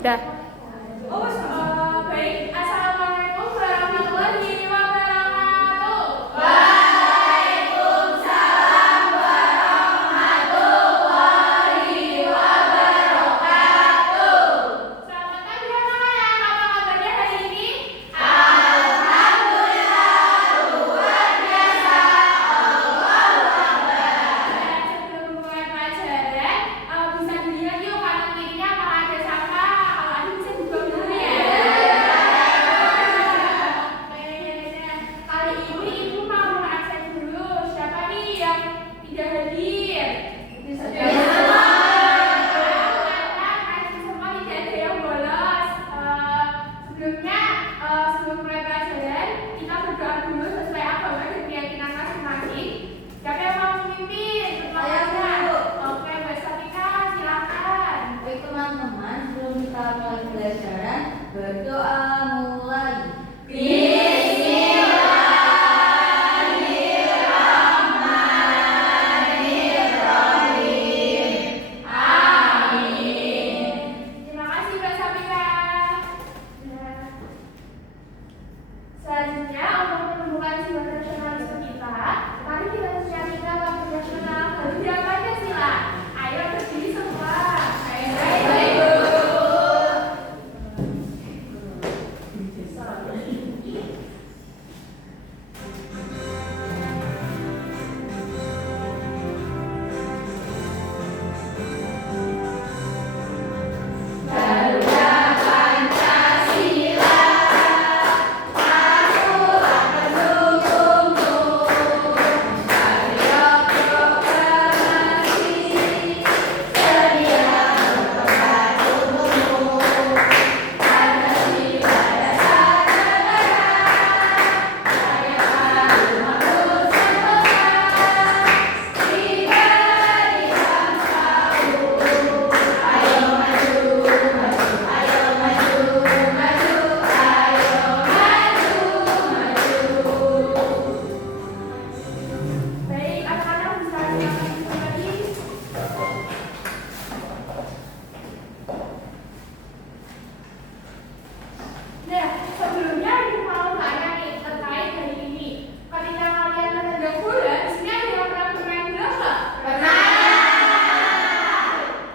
Dah. Baik, assalamualaikum warahmatullahi wabarakatuh. Waalaikumsalam warahmatullahi wabarakatuh. Selamat pagi anak-anak, apa kabarnya hari ini? Alhamdulillah, luar biasa. Allahu Akbar. Sebelum mulai pelajaran, bisa dilihat yuk kanan kirinya apakah ada sampah. Kalau ada bisa dibuang dulu ya. Kali ini ibu mau mengakses dulu siapa nih yang tidak hadir. Semua tidak ada yang bolos. Sebelum mulai pelajaran, kita berdoa dulu sesuai agama dan keyakinan masing-masing. Siapa yang mau memimpin? Saya dulu. Oke, Mbak Safika, silakan. Baik teman-teman, sebelum kita mulai pelajaran, berdoa mulai. Bismillahirrahmanirrahim. Amin. Terima kasih Mbak Safika. Selanjutnya untuk menumbuhkan jiwa nasionalisme kita, mari kita menyanyikan lagu nasional Garuda Pancasila. Ayo berdiri semua. Baik, Bu. Garuda Pancasila, akulah pendukungmu. Patriot proklamasi, sedia membantu untukmu. Pancasila dasar negara, saya selalu mengusung diberi bangsaku. Ayo maju, maju, ayo maju, maju, ayo maju, maju. Baik, anak-anak bisa silakan kembali. Nah, sebelumnya ibu mau tanya nih terkait hari ini. Ketika kalian menendang bola, di sini ada yang pernah bermain bola nggak?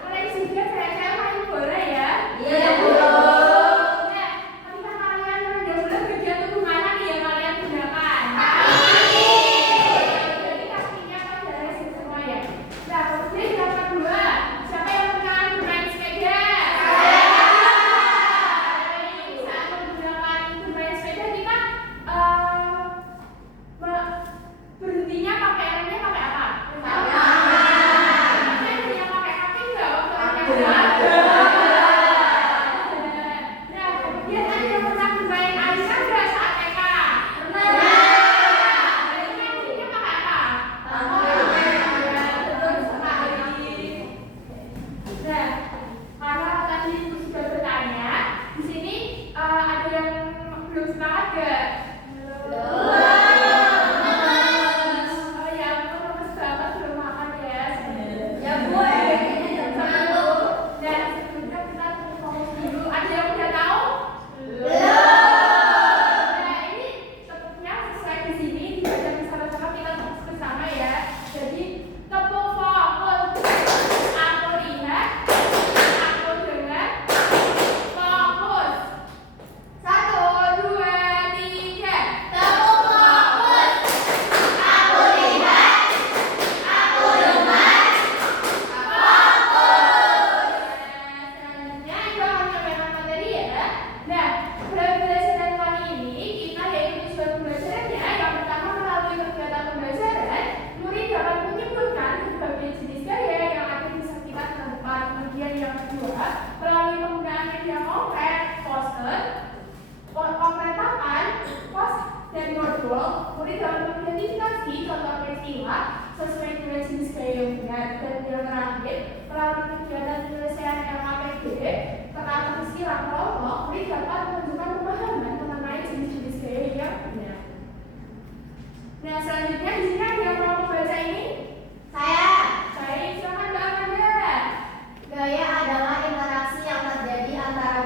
Kalian juga saya main bola ya? Iya, Bu. Nah, ketika kalian menendang bola, bagian tubuh mana nih yang kalian gunakan? Jadi kakinya kan dari sini semua ya. Nah, kemudian yang kedua, siapa yang pernah bermain sepeda? Saat menggunakan bermain sepeda kita berhentinya pakai remnya pakai apa? Ada yang pakai kaki nggak waktu remnya? Nah, kemudian ada yang pernah bermain arisan nggak saat TK? Arisannya pakai apa? Betul sekali. Nah, karena tadi ibu sudah bertanya, di sini ada yang belum semangat gak? Oh ya, aku lemes banget belum makan ya. Ya, Bu, ini jam 1. Dan sebelumnya kita fokus dulu. Ada yang udah tahu? Nah, ini tepuknya sesuai di sini dibaca bersama-sama, kita tepuk bersama ya. Jadi tepuk fokus. Aku lihat, aku dengar, fokus. 1, 2, 3. Tepuk fokus. Aku lihat, aku dengar, fokus. Selanjutnya itu akan menyampaikan materi ya. Nah, pembelajaran kali ini kita yaitu suatu pembelajarannya. Yang pertama melalui kegiatan pembelajaran, murid dapat menyebutkan berbagai jenis gaya yang ada di sekitar tempat. Kemudian yang kedua, melalui penggunaan media konkret, poster, konkretakan, pos dan modul, murid dapat mengidentifikasi contoh peristiwa sesuai dengan jenis gaya yang benar. Dan yang terakhir, melalui kegiatan penyelesaian LKPD, teka-teki kelompok, murid dapat menunjukkan pemahaman mengenai jenis-jenis gaya yang benar. Nah, selanjutnya di sini ada yang mau membaca ini? Saya. Baik, silakan Mbak Amanda. Gaya adalah interaksi yang terjadi antara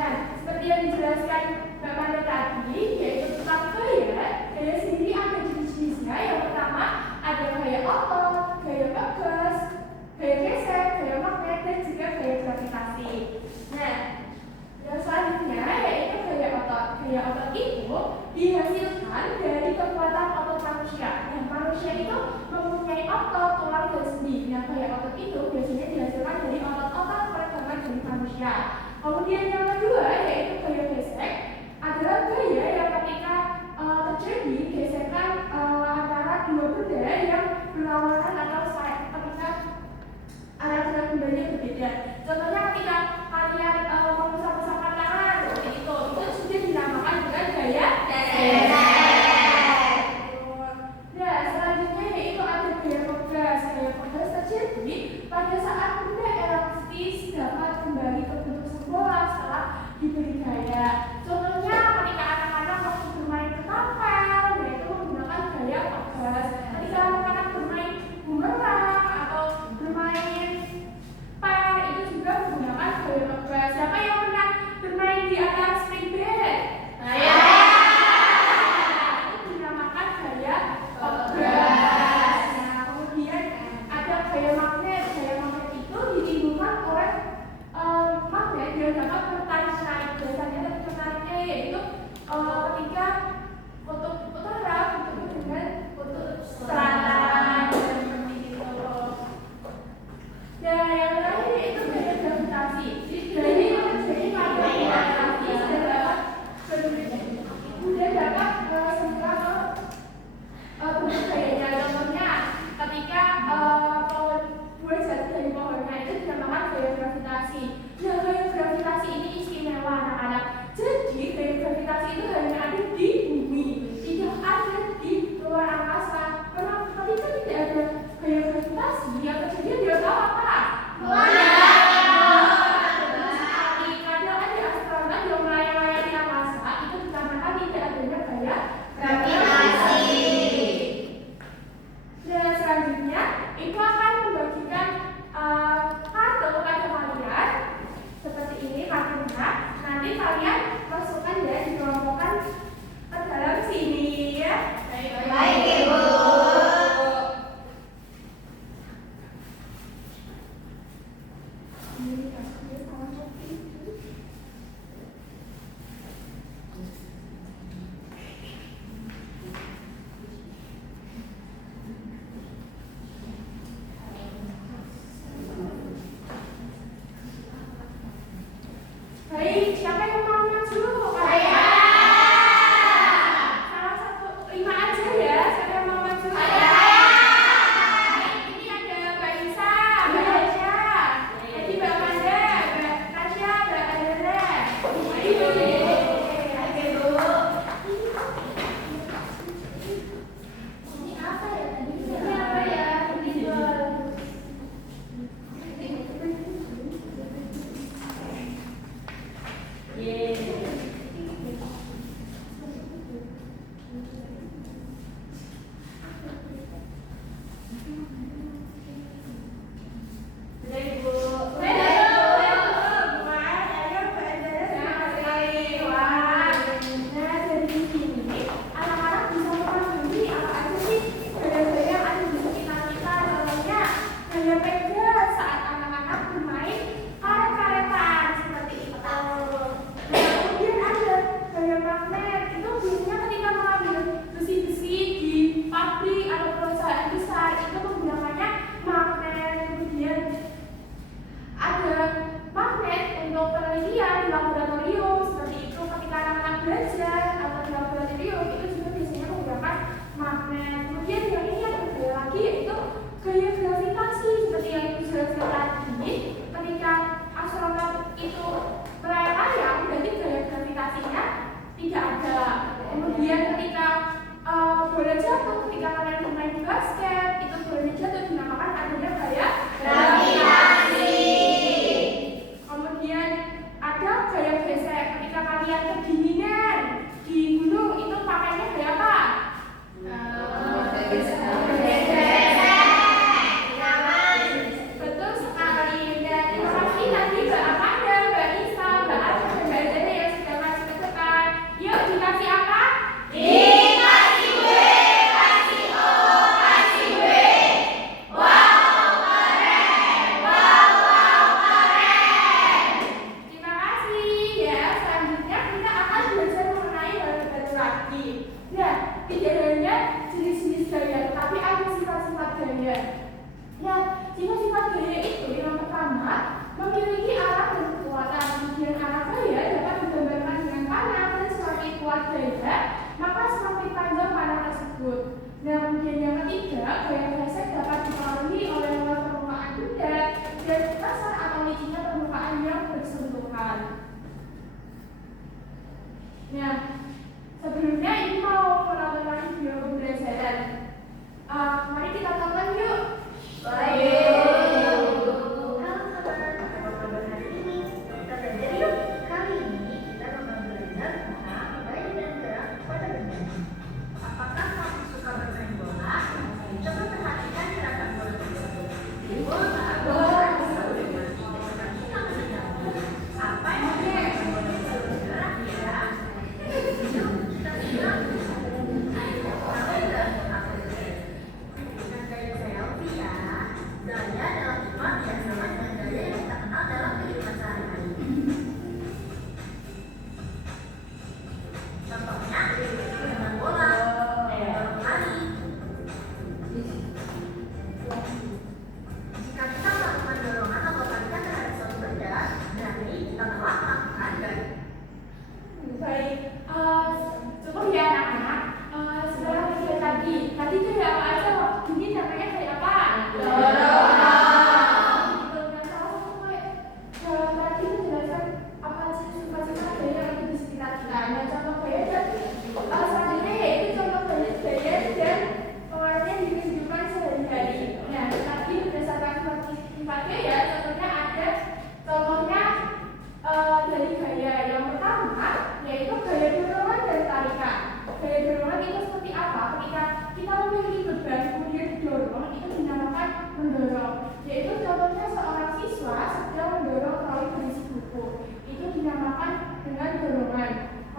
Nah, seperti yang dijelaskan Mbak Manda tadi, yaitu tentang gaya. Gaya sendiri ada jenis-jenisnya. Yang pertama ada gaya otot, gaya bagas, gaya geser, gaya magnet, dan juga gaya gravitasi. Nah, yang selanjutnya yaitu gaya otot. Gaya otot itu dihasilkan dari kekuatan otot manusia. Nah, manusia itu mempunyai otot, tulang, dan sendi. Nah, gaya otot itu biasanya dihasilkan dari otot-otot peregangan dari manusia. Kemudian yang kedua yaitu gaya gesek adalah gaya yang ketika terjadi gesekan antara dua benda yang berlawanan atau ketika arah gerak bendanya berbeda. Contohnya ketika kalian memusap-musapkan tangan seperti itu sudah dinamakan dengan gaya gesek. Nah, selanjutnya yaitu ada gaya pegas. Gaya pegas terjadi pada saat benda elastis dapat kembali ke bentuk semula setelah diberi gaya. Contohnya ketika anak-anak waktu bermain ketapel, yaitu menggunakan gaya pegas. Ketika anak-anak bermain bumerang atau bermain per, itu juga menggunakan gaya pegas. Siapa yang pernah bermain di atas spring bed? Saya. Itu dinamakan gaya pegas. Nah, kemudian ada gaya magnet. Gaya magnet itu ditimbulkan oleh magnet yang dapat menarik-narik. Biasanya tertariknya yaitu ketika kutub utara bertemu dengan kutub selatan seperti itu. Nah, yang terakhir itu gaya gravitasi. Jadi ini terjadi pada gravitasi dan dapat segera bentuk gayanya. Contohnya ketika pohon buah jatuh dari pohonnya itu dinamakan gaya gravitasi. Nah, gaya gravitasi ini istimewa anak-anak. Jadi gaya gravitasi itu hanya ada di bumi, tidak ada di luar angkasa. Karena ketika tidak ada gaya gravitasi, yang terjadi dia tahu apa? Kadang ada astronot yang melayang-layang di angkasa itu dikarenakan tidak adanya gaya gravitasi. Nah, selanjutnya itu akan membagikan kartu kepada kalian seperti ini kartunya. Nanti kalian masukkan ya, dikelompokkan ke dalam sini ya. Baik, Ibu. Baik, siapa yang mau maju? Saya. Salah satu 5 aja ya. Siapa yang mau maju? Saya. Baik, ini ada Mbak Isa, Mbak Aisyah, jadi Mbak Manda, Mbak Tasya, Mbak Adela. Ayo, ini apa ya tadi? Ini apa ya? Betul sekali. Dan terima kasih nanti Mbak Amanda, Mbak Nisa, Mbak Asya, dan Mbak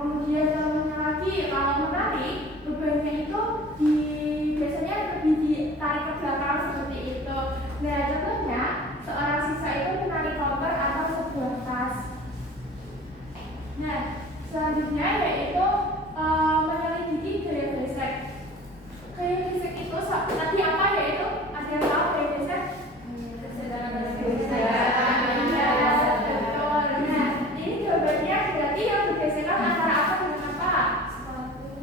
Kemudian contohnya lagi, kalau menarik, bebannya itu biasanya lebih ditarik ke belakang seperti itu. Nah, contohnya seorang siswa itu menarik koper atau sebuah tas. Nah, selanjutnya yaitu menyelidiki gaya gesek. Gaya gesek itu tadi apa yaitu? Ada yang tahu gaya gesek? Jawabannya berarti yang bergesekan antara apa dengan apa?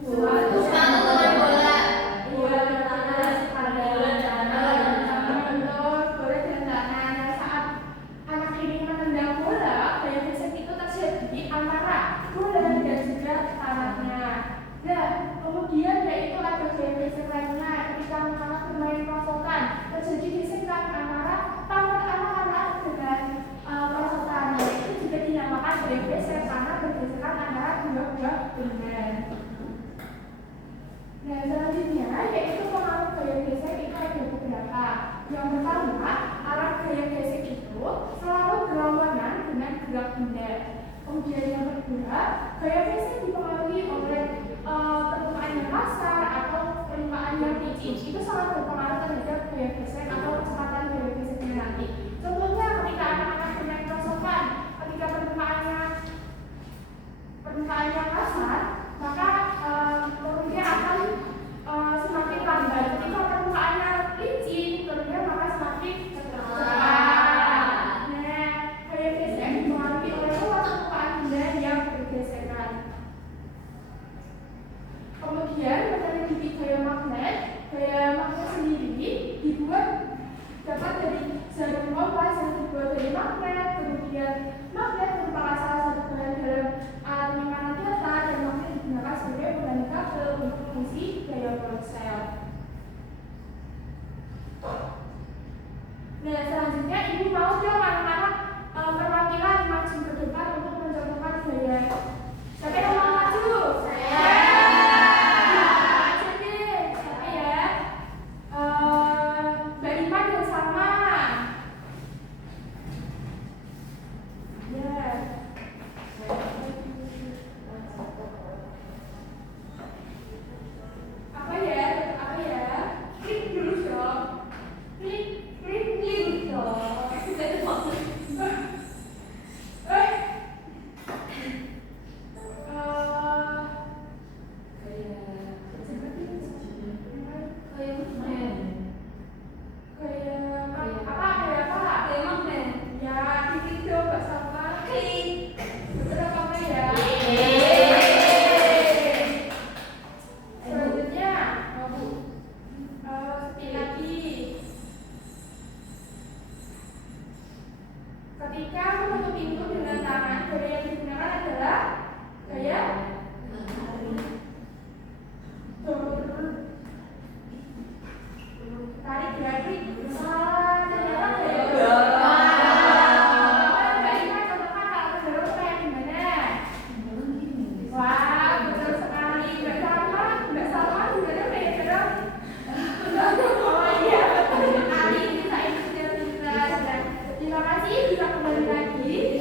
Sepatu dengan bola. Bola dan tanah. Bola dan tanah. Nah, saat anak ini menendang bola, gaya gesek itu terjadi antara bola dan juga tanahnya. Nah, kemudian yaitu ada gaya gesek lainnya ketika anak-anak bermain perosotan, terjadi gesekan antara tangan anak-anak dengan perosotan. Nah, itu juga dinamakan gaya gesek karena bergesekan antara dua buah benda. Nah, selanjutnya yaitu pengaruh gaya gesek itu ada beberapa. Yang pertama, arah gaya gesek itu selalu berlawanan dengan gerak benda. Kemudian yang kedua, gaya gesek dipengaruhi oleh permukaan yang kasar atau permukaan yang licin. Itu sangat berpengaruh terhadap gaya gesek atau kecepatan gaya geseknya nanti. Contohnya ketika anak-anak bermain perosotan, ketika permukaannya kasar, maka turunnya akan semakin lambat. Ketika permukaannya licin, turunnya maka semakin cepat. Nah, gaya gesek dipengaruhi oleh luas permukaan benda yang bergesekan. Kemudian menyelidiki gaya magnet sendiri dapat dari jarum kompas yang dibuat dari magnet. Kemudian magnet merupakan salah satu bahan dalam alat penyimpanan data dan magnet digunakan sebagai pengganti kabel untuk mengisi gaya ponsel. Nah, selanjutnya ibu mau dong anak-anak perwakilan maju ke depan untuk mencontohkan gaya. Siapa yang mau maju? Saya. Ketika menutup pintu dengan tangan, gaya yang digunakan adalah gaya tarik garis. Ternyata gaya wah, betul sekali. Mbak Salma juga gaya dorong. Oh iya, betul sekali. Bisa pintar. Terima kasih, bisa kembali lagi.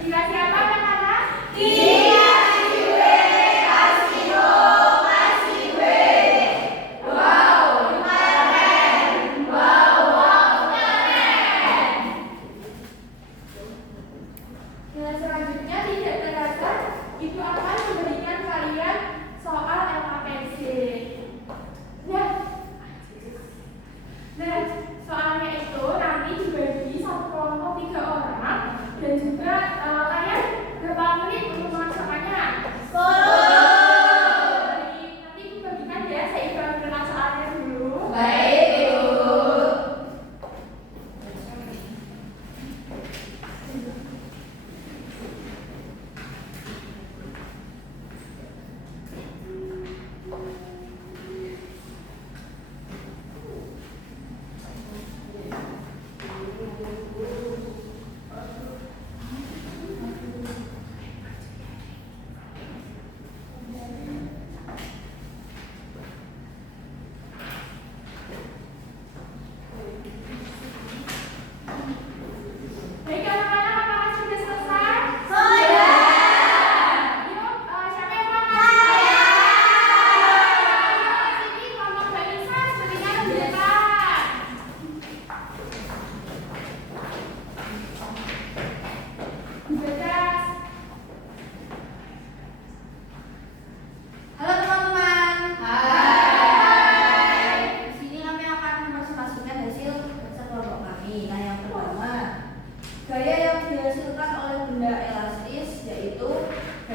Dikasih apa anak-anak? Dikasih W, kasih O, kasih W. Wow, keren. Wow, keren. Nah, selanjutnya tidak terasa, Ibu akan memberikan kalian soal LKPC. Nah, soalnya itu nanti dibagi satu kelompok 3 orang dan juga kalian berapa menit untuk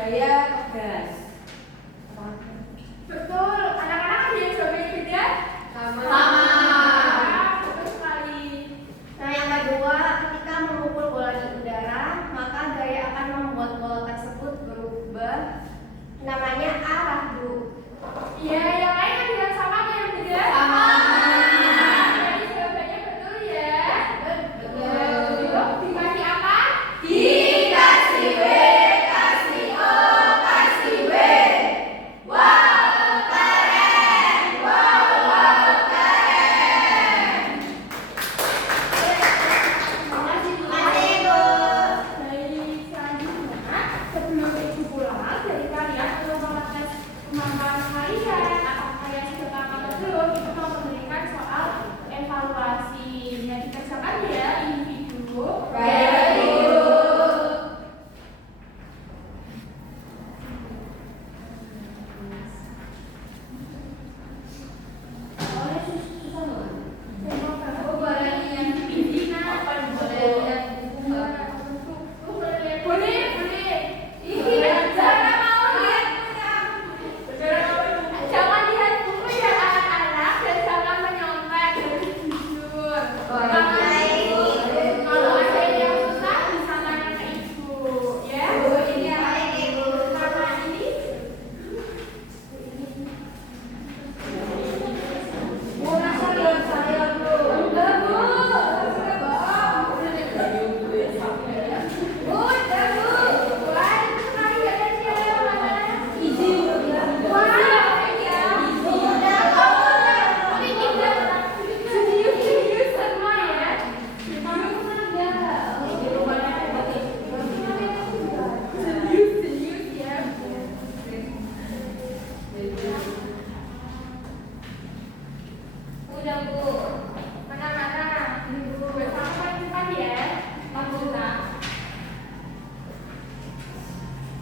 gaya tegas. Betul, anak-anak ada yang jawabannya beda? Sama. Betul sekali. Nah, yang kedua, ketika memukul bola di udara, maka gaya akan membuat bola tersebut berubah. Namanya arah, Bu. Iya, yang lain ada yang sama ada yang beda? Sama. Jadi jawabannya betul ya? Betul. Dikasih apa? Dikasih W, kasih O, kasih W. Wow, keren. Wow, keren. Makasih, Bu. Makasih, Bu. Baik, selanjutnya sebelum ibu pulang dari kalian untuk mengetes kemampuan kalian apakah kalian sudah paham atau belum, itu mau memberikan soal evaluasi yang dikerjakan ya individu. Baik, Bu. Soalnya susah banget. Memang banget. Oh, boleh yang Pimpinan. apa boleh lihat buku nggak? Boleh. Cara mau lihat Jangan lihat buku ya anak-anak dan jangan menyontek, harus jujur. Baik. Kalau ada yang susah bisa tanya ke ibu, ya. Bu, ini apa Baik, Ibu. Karena ini Bu, masa lihat saya, Bu? enggak bu. Bu, udah, Bu. Wah, itu sekali ya kecil mana? Izin. Wah, ya. Tapi kita serius semua ya. Serius ya. Udah, Bu. Mana? Ibu, sama cepat ya.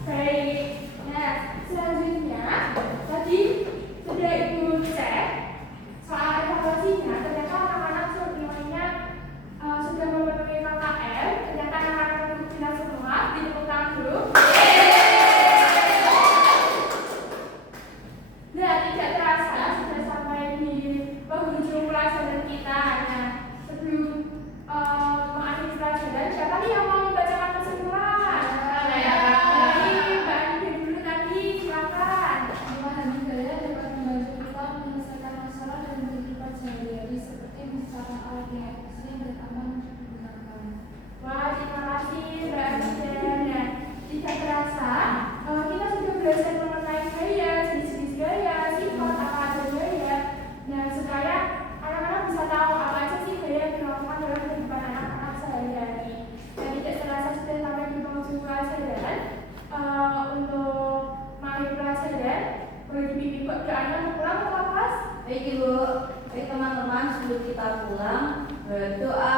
Baik. Nah, selanjutnya tadi sudah ibu cek soal evaluasinya. Ternyata anak-anak semuanya sudah memenuhi KKM. Ternyata anak-anak itu tidak semua. Ditepuk tangan dulu. Nah, tidak terasa sudah sampai di penghujung pelajaran kita. Nah, sebelum mengakhiri pelajaran, siapa nih yang mau membacakan kesimpulan? Dari Mbak Andi dulu tadi, silakan. Memahami gaya dapat membantu kita menyelesaikan masalah dan kehidupan sehari-hari seperti menciptakan alat yang efisien dan aman untuk digunakan. Wah, terima kasih Mbak Andi. Nah, tidak terasa kita sudah belajar mengenai gaya, jenis-jenis gaya, sifat apa aja gaya. Nah, supaya anak-anak bisa tahu apa aja sih gaya yang dilakukan dalam kehidupan anak-anak sehari-hari. Dan tidak terasa sudah sampai di penghujung pelajaran. Untuk mengakhiri pelajaran, boleh dipimpin kok doanya untuk pulang ke kelas. Baik, Ibu. Baik, teman-teman, sebelum kita pulang, berdoa